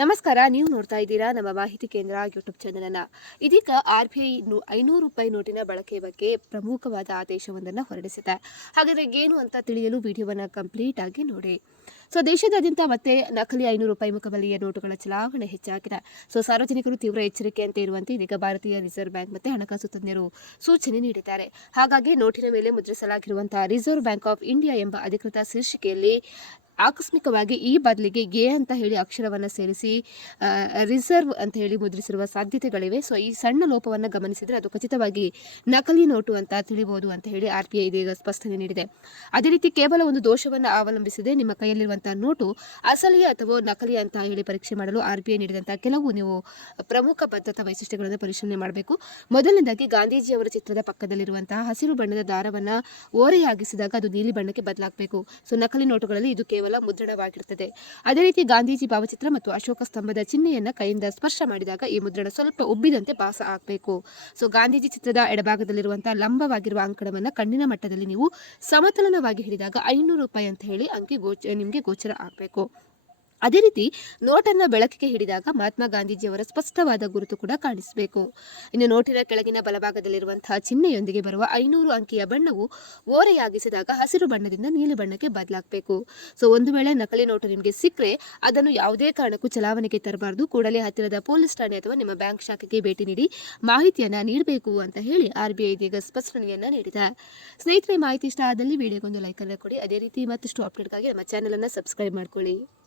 ನಮಸ್ಕಾರ, ನೀವು ನೋಡ್ತಾ ಇದ್ದೀರಾ ನಮ್ಮ ಮಾಹಿತಿ ಕೇಂದ್ರ ಯೂಟ್ಯೂಬ್ ಚಾನಲ್ ಅನ್ನ ಇದೀಗ ಆರ್ ಬಿ ಐ ಐನೂರು ರೂಪಾಯಿ ನೋಟಿನ ಬಳಕೆ ಬಗ್ಗೆ ಪ್ರಮುಖವಾದ ಆದೇಶವೊಂದನ್ನು ಹೊರಡಿಸಿದೆ. ಹಾಗಾದ್ರೆ ಏನು ಅಂತ ತಿಳಿಯಲು ವಿಡಿಯೋವನ್ನು ಕಂಪ್ಲೀಟ್ ಆಗಿ ನೋಡಿ. ಸೊ, ದೇಶದಾದ್ಯಂತ ಮತ್ತೆ ನಕಲಿ ಐನೂರು ರೂಪಾಯಿ ಮುಖಬೆಲೆಯ ನೋಟುಗಳ ಚಲಾವಣೆ ಹೆಚ್ಚಾಗಿದೆ. ಸೊ, ಸಾರ್ವಜನಿಕರು ತೀವ್ರ ಎಚ್ಚರಿಕೆಯಂತೆ ಇರುವಂತೆ ಇದೀಗ ಭಾರತೀಯ ರಿಸರ್ವ್ ಬ್ಯಾಂಕ್ ಮತ್ತೆ ಹಣಕಾಸು ತಜ್ಞರು ಸೂಚನೆ ನೀಡಿದ್ದಾರೆ. ಹಾಗಾಗಿ ನೋಟಿನ ಮೇಲೆ ಮುದ್ರಿಸಲಾಗಿರುವಂತಹ ರಿಸರ್ವ್ ಬ್ಯಾಂಕ್ ಆಫ್ ಇಂಡಿಯಾ ಎಂಬ ಅಧಿಕೃತ ಶೀರ್ಷಿಕೆಯಲ್ಲಿ ಆಕಸ್ಮಿಕವಾಗಿ ಈ ಬದಲಿಗೆ ಗೆ ಅಂತ ಹೇಳಿ ಅಕ್ಷರವನ್ನು ಸೇರಿಸಿ ರಿಸರ್ವ್ ಅಂತ ಹೇಳಿ ಮುದ್ರಿಸಿರುವ ಸಾಧ್ಯತೆಗಳಿವೆ. ಸೊ ಈ ಸಣ್ಣ ಲೋಪವನ್ನು ಗಮನಿಸಿದರೆ ಅದು ಖಚಿತವಾಗಿ ನಕಲಿ ನೋಟು ಅಂತ ತಿಳಿಬಹುದು ಅಂತ ಹೇಳಿ ಆರ್ ಪಿ ಐ ಇದೀಗ ಸ್ಪಷ್ಟನೆ ನೀಡಿದೆ. ಅದೇ ರೀತಿ ಕೇವಲ ಒಂದು ದೋಷವನ್ನು ಅವಲಂಬಿಸಿದೆ. ನಿಮ್ಮ ಕೈಯಲ್ಲಿರುವಂತಹ ನೋಟು ಅಸಲಿ ಅಥವಾ ನಕಲಿ ಅಂತ ಹೇಳಿ ಪರೀಕ್ಷೆ ಮಾಡಲು ಆರ್ ಬಿ ಐ ನೀಡಿದಂತಹ ಕೆಲವು ನೀವು ಪ್ರಮುಖ ಬದ್ಧತಾ ವೈಶಿಷ್ಟ್ಯಗಳನ್ನು ಪರಿಶೀಲನೆ ಮಾಡಬೇಕು. ಮೊದಲನೇದಾಗಿ ಗಾಂಧೀಜಿಯವರ ಚಿತ್ರದ ಪಕ್ಕದಲ್ಲಿರುವಂತಹ ಹಸಿರು ಬಣ್ಣದ ದಾರವನ್ನು ಓರೆಯಾಗಿಸಿದಾಗ ಅದು ನೀಲಿ ಬಣ್ಣಕ್ಕೆ ಬದಲಾಗಬೇಕು. ಸೊ ನಕಲಿ ನೋಟುಗಳಲ್ಲಿ ಇದು ಕೇವಲ ಮುದ್ರಣವಾಗಿರುತ್ತದೆ ಅದೇ ರೀತಿ ಗಾಂಧೀಜಿ ಭಾವಚಿತ್ರ ಮತ್ತು ಅಶೋಕ ಸ್ತಂಭದ ಚಿಹ್ನೆಯನ್ನು ಕೈಯಿಂದ ಸ್ಪರ್ಶ ಮಾಡಿದಾಗ ಈ ಮುದ್ರಣ ಸ್ವಲ್ಪ ಉಬ್ಬಿದಂತೆ ಭಾಸ ಆಗಬೇಕು. ಸೊ ಗಾಂಧೀಜಿ ಚಿತ್ರದ ಎಡಭಾಗದಲ್ಲಿರುವಂತಹ ಲಂಬವಾಗಿರುವ ಅಂಕಣವನ್ನು ಕಣ್ಣಿನ ಮಟ್ಟದಲ್ಲಿ ನೀವು ಸಮತಲನವಾಗಿ ಹಿಡಿದಾಗ ಐನೂರು ರೂಪಾಯಿ ಅಂತ ಹೇಳಿ ಅಂಕಿ ಗೋಚ ನಿಮಗೆ ಗೋಚರ ಆಗಬೇಕು. ಅದೇ ರೀತಿ ನೋಟನ್ನು ಬೆಳಕಿಗೆ ಹಿಡಿದಾಗ ಮಹಾತ್ಮ ಗಾಂಧೀಜಿಯವರ ಸ್ಪಷ್ಟವಾದ ಗುರುತು ಕೂಡ ಕಾಣಿಸಬೇಕು. ಇನ್ನು ನೋಟಿನ ಕೆಳಗಿನ ಬಲಭಾಗದಲ್ಲಿರುವಂತಹ ಚಿಹ್ನೆಯೊಂದಿಗೆ ಬರುವ ಐನೂರು ಅಂಕಿಯ ಬಣ್ಣವು ಓರೆಯಾಗಿಸಿದಾಗ ಹಸಿರು ಬಣ್ಣದಿಂದ ನೀಲಿ ಬಣ್ಣಕ್ಕೆ ಬದಲಾಗಬೇಕು. ಸೊ, ಒಂದು ವೇಳೆ ನಕಲಿ ನೋಟು ನಿಮಗೆ ಸಿಕ್ಕರೆ ಅದನ್ನು ಯಾವುದೇ ಕಾರಣಕ್ಕೂ ಚಲಾವಣೆಗೆ ತರಬಾರದು. ಕೂಡಲೇ ಹತ್ತಿರದ ಪೊಲೀಸ್ ಠಾಣೆ ಅಥವಾ ನಿಮ್ಮ ಬ್ಯಾಂಕ್ ಶಾಖೆಗೆ ಭೇಟಿ ನೀಡಿ ಮಾಹಿತಿಯನ್ನು ನೀಡಬೇಕು ಅಂತ ಹೇಳಿ ಆರ್ ಬಿ ಐ ಇದೀಗ ಸ್ಪಷ್ಟನೆಯನ್ನು ನೀಡಿದೆ. ಸ್ನೇಹಿತರೆ, ಮಾಹಿತಿ ಇಷ್ಟ ಆದಲ್ಲಿ ವಿಡಿಯೋಗೊಂದು ಲೈಕ್ ಅನ್ನು ಕೊಡಿ. ಅದೇ ರೀತಿ ಮತ್ತಷ್ಟು ಅಪ್ಡೇಟ್ಗಾಗಿ ನಮ್ಮ ಚಾನಲನ್ನು ಸಬ್ಸ್ಕ್ರೈಬ್ ಮಾಡ್ಕೊಳ್ಳಿ.